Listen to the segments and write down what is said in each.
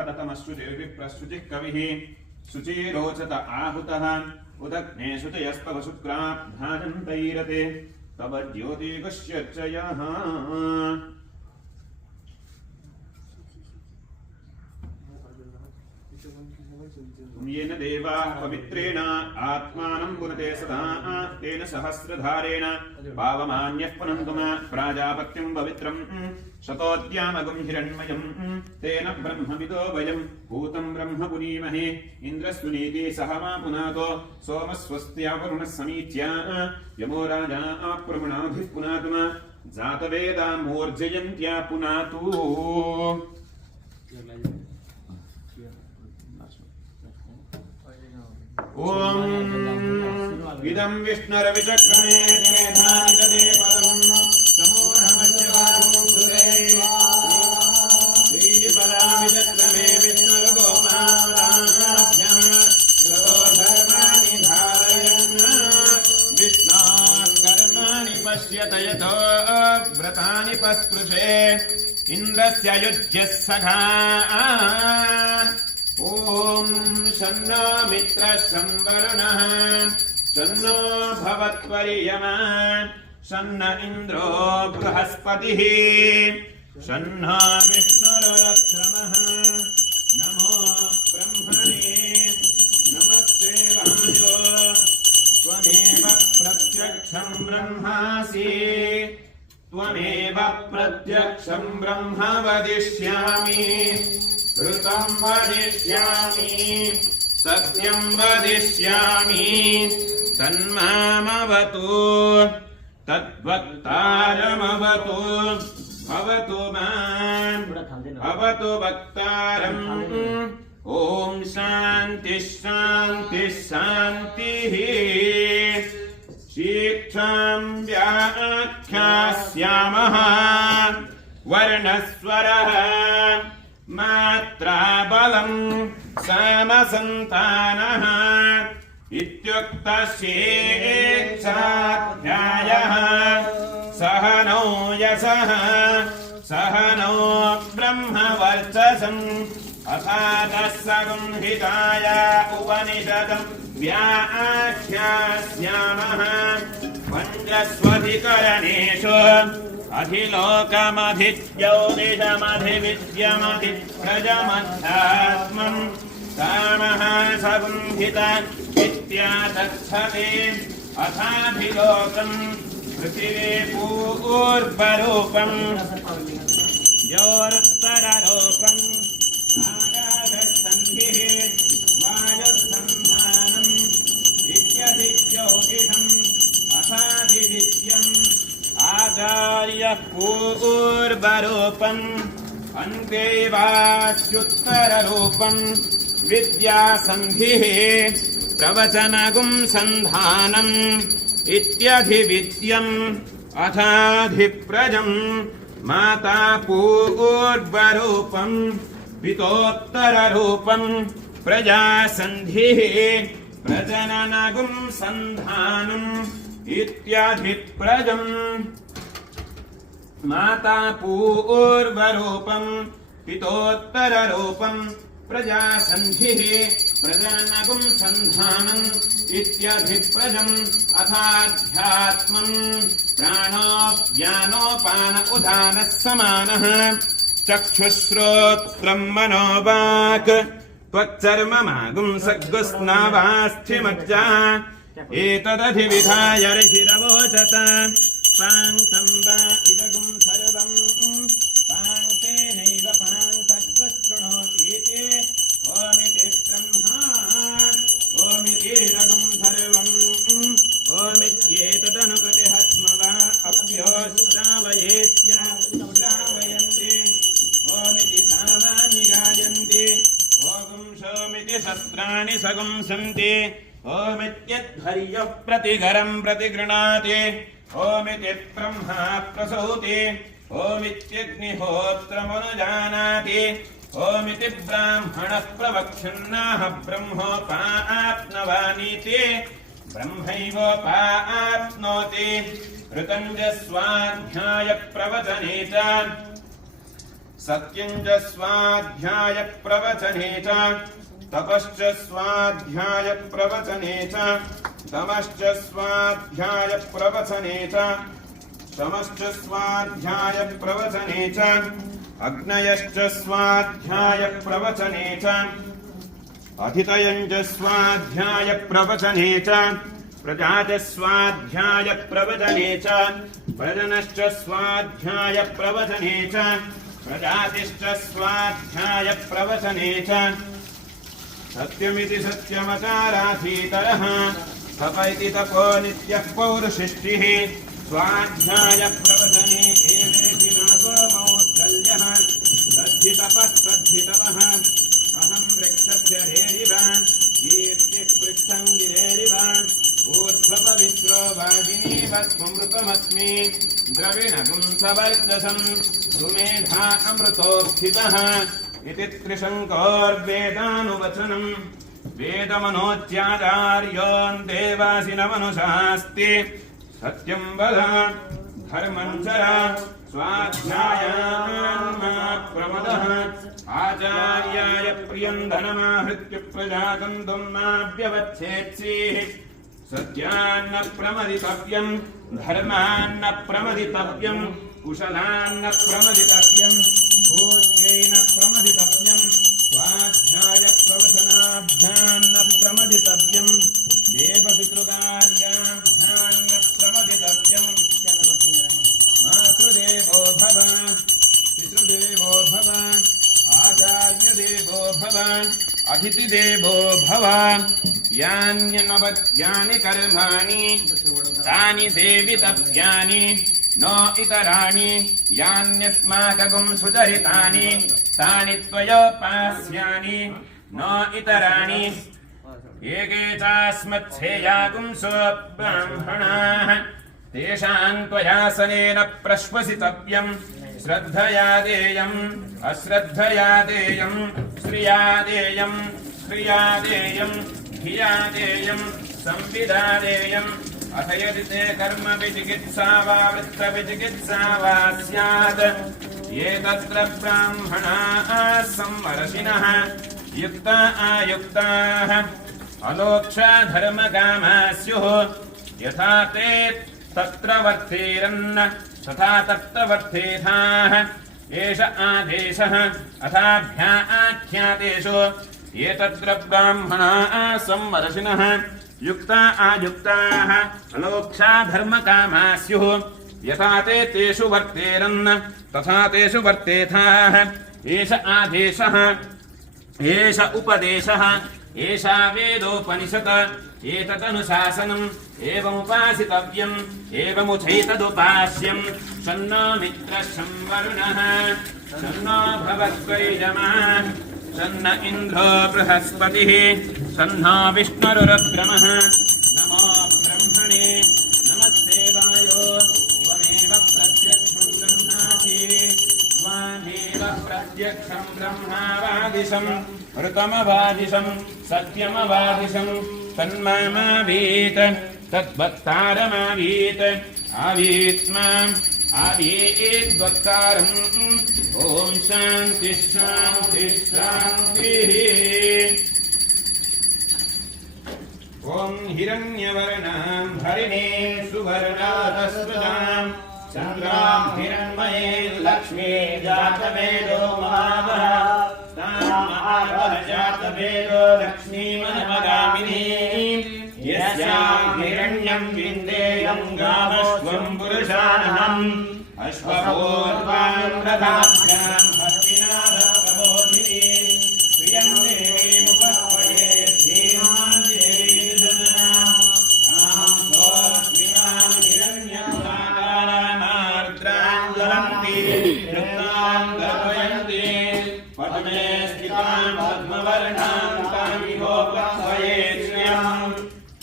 प्रदतमश्रुतिर्विप्रश्रुतिः कविः शुचिरोचत आहुतः उदग्ने शुचयस्तव शुक्राभ्याजन्तैरते तव ज्योतिगुष्यर्चयः येन देवाः पवित्रेण आत्मानं पुनते सदा तेन सहस्रधारेण पावमान्यः पुनन्तुम प्राजापत्यं पवित्रं शतोद्यामगुं हिरण्मयं तेन ब्रह्मविदो वयं भूतं ब्रह्म पुनीमहे इन्द्रस्तुनीति सह मा पुनातो सोमस्वस्त्या वरुणः समीच्या यमो राजा प्रमणाभिः पुनातुम जातवेदा मोर्जयन्त्या पुनातु ओम इदं विष्णुरविचक्रमे त्रेधानि ददे पदं समूढमस्य वागुं सुरे श्रीपदाविचक्रमे विष्णुर्गोपादाभ्यः ततो धर्माणि धारयन् विष्णोः कर्माणि पश्यत यतो व्रतानि पस्पृशे इन्द्रस्य युज्यः सखा ओम शन्नो मित्रः संवरुणः शन्नो भवत्वर्यमा शन्न इन्द्रो बृहस्पतिः शन्नो विष्णुरुरक्रमः नमो ब्रह्मणे नमस्ते वायो त्वमेव प्रत्यक्षं ब्रह्मासि त्वमेव प्रत्यक्षं ब्रह्म वदिष्यामि ऋतं वदिष्यामि सत्यं वदिष्यामि तन्मामवतु तद्वक्तारमवतु भवतु माम् भवतु वक्तारम् ॐ शान्तिः शान्तिः शान्तिः शीक्षां व्याख्यास्यामः वर्णस्वरः मात्रा बलं समसन्तानः इत्युक्तस्येच्छाध्यायः सह नौ यशः सह नौ ब्रह्मवर्चसम् अथातः संहिताय उपनिषदं व्याख्यास्यामः पञ्चस्वधिकरणेषु अधिलोकमधिज्योतिषमधिविद्यमधिप्रजमध्यात्मम् कामः संहिता इत्यादक्षते अथाधिलोकम् पृथिवी पूर्वरूपम् योरुत्तररूपम् आकाशसन्धिः वायुसन्धानम् इत्यधिज्योतिषम् अथाधिविद्यम् आचार्यः पूर्वरूपम् अन्ते वाच्युत्तररूपम् विद्यासन्धिः प्रवचनगुं सन्धानम् इत्यधिविद्यम् अथाधिप्रजम् माता पूर्वरूपम् पितोत्तररूपम् प्रजासन्धिः प्रजननगुं सन्धानम् इत्याधिप्रजम् माता पूर्वरूपम् पितोत्तररूपम् प्रजासन्धिः प्रजननगुं सन्धानम् इत्यधिप्रजम् अथाध्यात्मम् प्राणो व्यानोपान उदानः समानः चक्षुश्रोत्रम् मनोवाक् त्वच्चर्ममागुं सद्गुस्नावास्थिमज्जा एतदधिविधाय ऋषिरवोचत पाङ्क्तं वा इदगुं सर्वं पाङ्क्तेनैव पाङ्क्तग्गस्पृणोतीति ओमिति ब्रह्मा ओमितीदगुं सर्वं ओमित्येतदनुकृतिहस्म वा अप्योश्रावयेत्याश्रावयन्ति ओमिति सामानि गायन्ति ओगुं सोमिति शस्त्राणि सगुं सन्ति ओमित्यध्वर्यः प्रतिघरं प्रतिगृणाति ओमिति ब्रह्मा प्रसूति ओमित्यग्निहोत्रमनुजानाति ओमिति ब्राह्मणः प्रवक्षन्नाह ब्रह्मोपाप्नवानीति ब्रह्मैवोपाप्नोति ऋतञ्जस्वाध्याय प्रवचने च सत्यं च स्वाध्याय प्रवचने च तपश्च स्वाध्याय प्रवचने च दमश्च स्वाध्याय प्रवचने च शमश्च स्वाध्याय प्रवचने च अग्नयश्च स्वाध्याय प्रवचने च अधितयं च स्वाध्याय प्रवचने च प्रजा च स्वाध्याय प्रवचने च प्रजनश्च स्वाध्याय प्रवचने च प्रजातिश्च स्वाध्याय प्रवचने च सत्यमिति सत्यमचाराधीतरः तप इति तपो नित्यः पौरुषिष्टिः स्वाध्याय प्रवचने एवेति नागोमौद्गल्यः तद्धितपः अहं वृक्षस्य रेरिव कीर्तिः पृष्ठं गिरेरिव ऊर्ध्वपवित्रो वाजिनीव स्वमृतमस्मि द्रविणगुं सवर्चसं सुमेधा अमृतोत्थितः इति त्रिशङ्कोर्वेदानुवचनं वेदमनोच्याचार्योन् देवासिनमनुशास्ति सत्यं वद धर्मं चर स्वाध्यायान्मा प्रमदः आचार्याय प्रियं धनमाहृत्य प्रजातं दुम्नाभ्यवच्छेत्सीः सत्यान्न प्रमदितव्यं धर्मान्न प्रमदितव्यं कुशलान्न प्रमदितव्यं भोज्यैन प्रमदितव्यं स्वाध्याय प्रवचनाभ्यान्न प्रमदितव्यं देवपितृकार्याभ्यान्न प्रमदितव्यं मातृदेवो भव पितृदेवो भव आचार्यदेवो भव अतिथिदेवो भव यान्यनवद्यानि कर्माणि तानि सेवितव्यानि न इतराणि यान्यस्माकं सुचरितानि तानि त्वयोपास्यानि न इतराणि एके चास्मच्छेयागुंसो ब्राह्मणाः तेषां त्वयासनेन प्रश्वसितव्यं श्रद्धया देयम् अश्रद्धया देयं श्रिया देयं क्रिया देयं धिया देयं संविदा देयम् अथ यदि ते कर्म विचिकित्सा वा वृत्तविचिकित्सा वा स्यात् ये तत्र ब्राह्मणाः संवरशिनः युक्ता आयुक्ताः अलोक्षा धर्मकामाः स्युः यथा ते तत्र वर्तेरन् तथा तत्र वर्तेथाः एष आदेशः अथाभ्या आख्यातेषु ये तत्र ब्राह्मणाः संवरशिनः युक्ता आयुक्ताः अलोक्षा धर्मकामाः स्युः यथा ते तेषु वर्तेरन् तथा तेषु वर्तेथाः एष आदेशः एष उपदेशः एषा वेदोपनिषत् एतदनुशासनम् एवमुपासितव्यम् एवमुचैतदुपास्यम् शन्नो मित्रः शं वरुणः शन्नो भवद्वैजमा शन्न इन्द्रो बृहस्पतिः शन्नो विष्णुरुरुक्रमः नमो ब्रह्मणे नमस्तेवायो त्वमेव प्रत्यक्षं ब्रह्मासि त्वामेव प्रत्यक्षं ब्रह्मावादिशं ऋतमवादिशं सत्यमवादिशं तन्मामावीत् तद्वक्तारमावीत् आवीत्माम् आवीद्वक्तारम् ॐ शान्तिः शान्तिः शान्तिः ॐ हिरण्यवर्णां हरिणे सुवर्णातस्वतां चन्द्रां हिरण्मये लक्ष्मी जातवेदो महावः तां महावहजातवेदो लक्ष्मीमनमगामिनीं यस्यां हिरण्यं विन्देयं गावस्त्वं पुरुषानहम् अश्वपूर्वां रथाभ्यां हस्तिनादप्रबोधिनीं प्रियं देवीमुपह्वये श्रीमां देवी धनां सोऽस्मिनां हिरण्यं साकारामार्द्रां ज्वलन्ति नृत्तां गर्वयन्ति पद्मे स्थितां पद्मवर्णां तामिहोपह्वये श्रियम्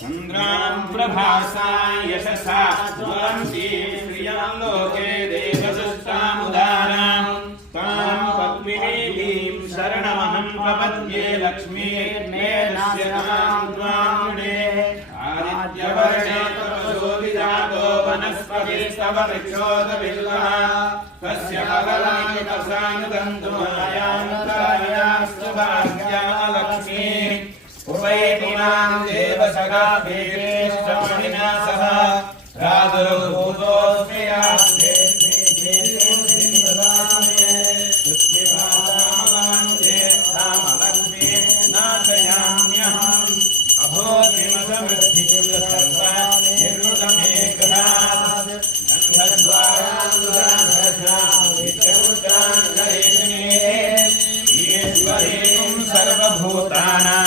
चन्द्रां प्रभासा यशसा ज्वलन्ति श्रियं लोके देवसुष्टामुदारां तां पद्मिनीं शरणमहं प्रपद्ये लक्ष्मीर्मेधस्यतां त्वाङ्गणे आदित्यवर्णे तपसो विजातो वनस्पतिस्तव वृक्षोदविल्लः तस्य फलानि प्रसादन्तु मायान्तरायास्तु भाग्यालक्ष्मी उपैपुनां देवसखाभिर्श्रवणिना सह प्रादुर्भूतोऽस्मि यास्ते सर्वभूतानां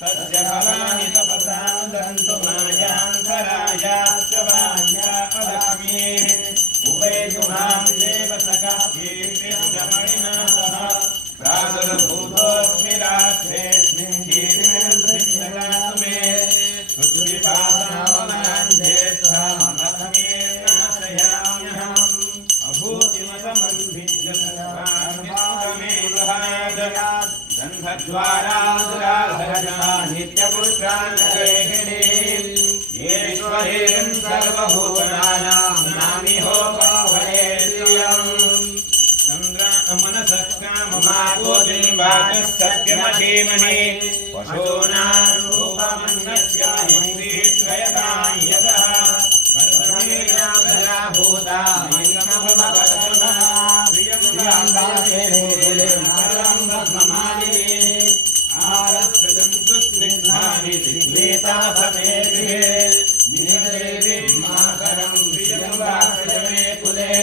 तस्य फलानि तपसां दन्तु मायान्तरायाश्च भाग्यालक्ष्मी उपैपुनां देवसखाभिर्श्रवणिना सह प्रादुर्भूतोऽस्मि राष्ट्रेऽस्मिन् कीर्तिर्भृक्षदातु मे पृथ्वीपासावनां ज्येष्ठामलक्ष्मीर्नाशयाम्यहम् अभूतिमतमन्भिद्य सर्वाण्यमेवहादयात् गन्धद्वारादुराधरजा नित्यपुत्रान्तरेहिणी ईश्वरीं सर्वभूतानां नामिहोपावने श्रियम् चन्द्रमनसः काममाकोदिवाचः सत्यमधीमहि पशूनारूपमन्यस्य श्रीश्रयतां यतः कर्तमेनाभूता मयिकमभवतुना प्रियं आरस्वदन्तु स्निग्धानि चिक्लेता समेभिः नीलदेवीं मातरं प्रियं वासयमे कुले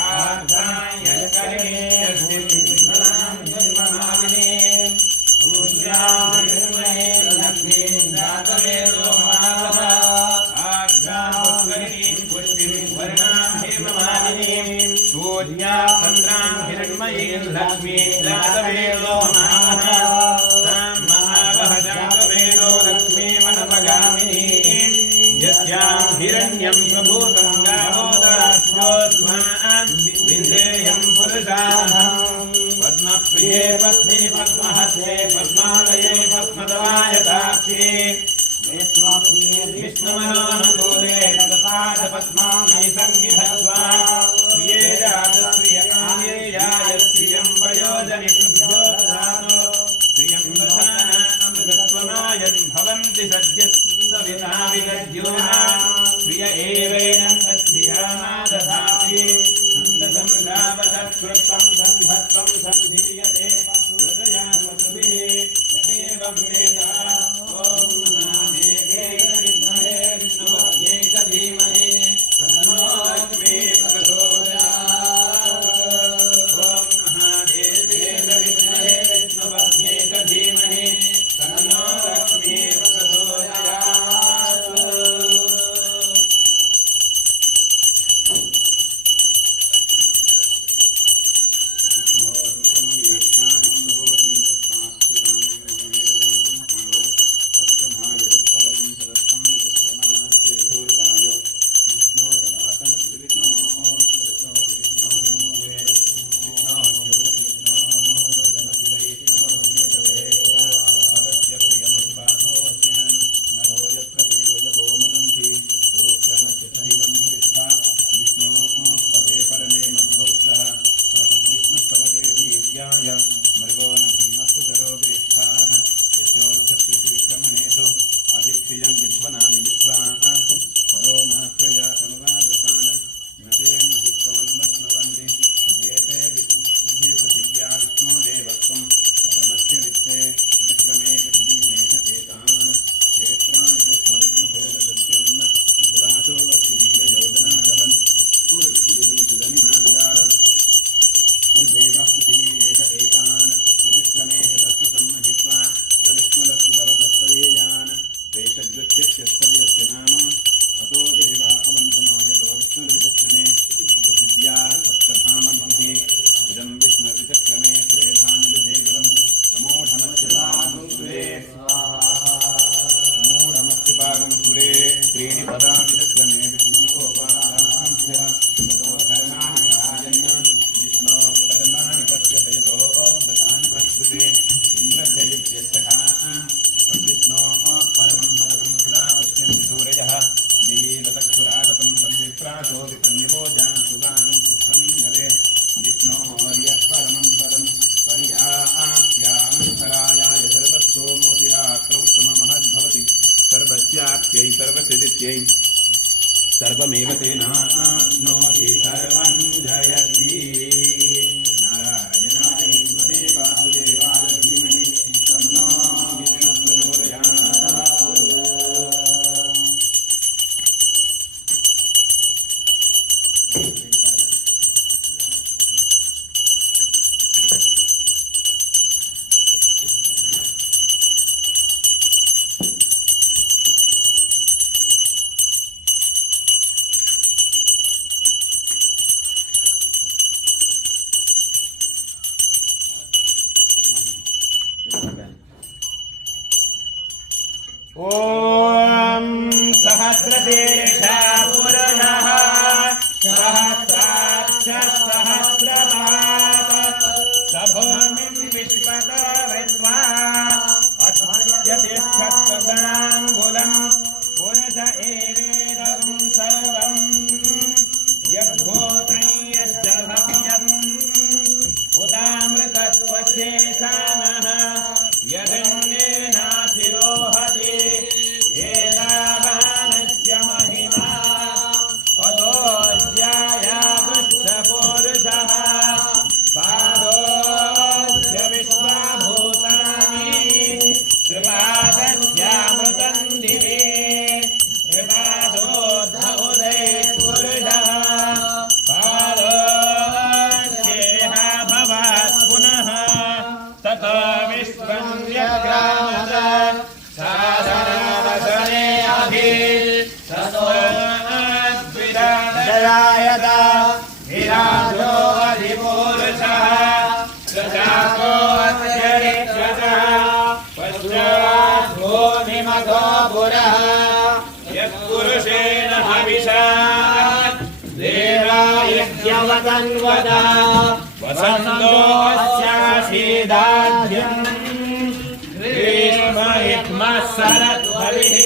आर्द्रायकरेऽस्मिन्नां जन्ममालिनीं सूर्यां निर्मये लक्ष्मीं जातवेदो महावः आर्द्रां पुष्टिं वर्णां हेममालिनीं सूर्यां चन्द्रां हिरण्मयीं लक्ष्मीं जातवेदो महावः तां महावः जातवेदो लक्ष्मीमनपगामिनीं यस्यां हिरण्यं प्रभूतं गावोदास्योऽस्मान् विन्देयं पुरुषाहम् पद्मप्रिये पद्मे पद्महस्ते पद्मालये पद्मदवायताक्षे विष्णुमनोनुकूले तत्पादपद्मामयि सन्निधत्वा प्रिये जातप्रिय आयेयाय श्रियं वयोजनितुभ्यो दधातु श्रियं दधाना अमृतत्वमायन् भवन्ति सद्यः सविता विदद्योना प्रिय एवैनं तद्धियाना दधाति छन्दसमृगावशत्कृतं सन्धत्तं सन्धीयते हृदयामसुभिः एवं वेदा ॐ महामेघे विद्महे विष्णुपत्न्यै च धीमहि तन्नो यस्यै सर्वमेव तेनाप्नोति सर्वं जयति नारायणाय विद्महे वासुदेवाय धीमहि तन्नो विष्णुः प्रचोदयात् ॐ सहस्रशीर्षा पुरुषः सहस्राक्षसहस्रपात् सभूमिं विश्वतो विद्वा अस्यतिष्ठत्सनाङ्गुलं पुरुष एवेदं सर्वं यद्भूतं यश्च भव्यम् उदामृतत्वशेषानः यदन्येनातिरोहति एतावानस्य महिमा अतोऽध्यायागुश्च पुरुषः पादोऽस्य विश्वभूतानि त्रिपादस्यामृतं दिवे त्रिपादोऽध उदयपुरुषः पादोऽस्येह भवात् पुनः ततो विश्वं व्यग्रामद साधनावसरे अभि ततोऽद्विराजयायत विराजो अधिपुरुषः प्रजातो अत्यरिक्षतः पश्चात् भूमिमतो पुरः यत्पुरुषेण हविषा देवा यज्ञवतन्वदा वसन्तोऽस्यासीदाद्यम् ग्रीष्मयुग्मः शरद्भविः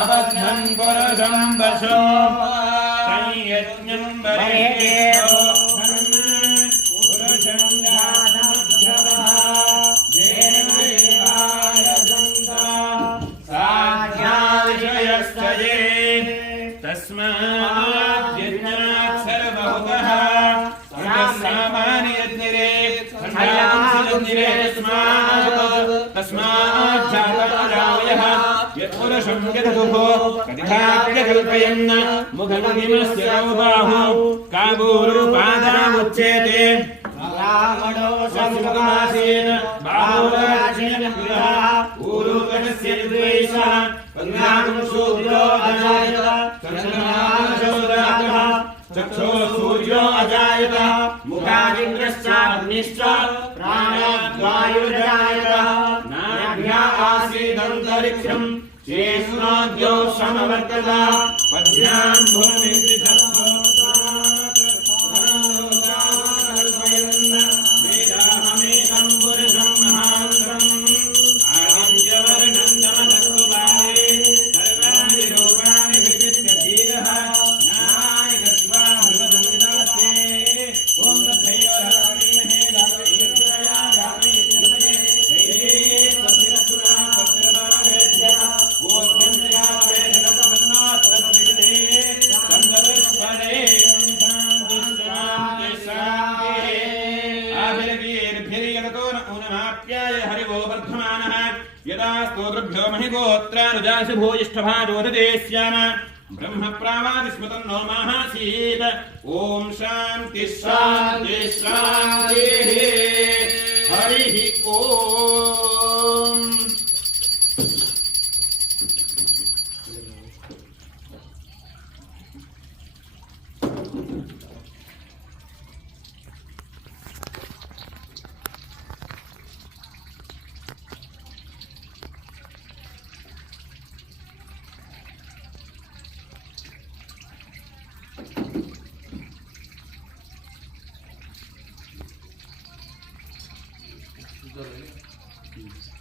अबद्धं पुरुषं वशो संयज्ञं वरेयो पुरुषं जातमग्रवः देवाय दन्ता साध्याविषयस्तये तस्मात् यज्ञात् सर्वभूतः सामान्यज्ञरे खण्डांशयज्ञरे तस्मात् जातरावयः यत्पुरुषं यदधुः कथिताद्य कल्पयन् मुखमहिमस्य बाहु काबूरुपादामुच्यते रावणो समुखमासीन बाहुराजेन पुरः ऊरुकस्य द्वैषः पद्मां शूद्रो अजायत चन्द्रमाशोदातः चक्षुः सूर्यो अजायत मुखादिन्द्रश्चाग्निश्च प्राणाद्वायुर्जायतः नाभ्या आसीदन्तरिक्षम् शेषुनाद्यो समवर्तत पद्भ्यां भूमिं कल्पयन् वेदाहमेकं पुरुषं महान्तम् आदित्यवर्णं जमदत्तुबाले सर्वाणि रूपाणि विचित्य धीरः नायकत्वा हृदयन्दास्ते ॐ तथैव रामेणे गावयित्या गावयित्युपये दैवे तस्मिरसुरा तस्मिरमारेभ्यः पूर्वं जगावे जगतमन्नात् तद्विदे चन्द्रविस्फरे शान्ति शान्ति शान्ति आभिर्वीर्भिर्यतो न उनमाप्याय हरिवो वर्धमानः यदा स्तोत्रभ्यो महिगोत्रानुजासि भूयिष्ठभाजोदते स्याम ब्रह्म प्रावादि स्मृतं नो माहासीत् ॐ शान्ति शान्ति शान्तिः हरिः ॐ Gracias.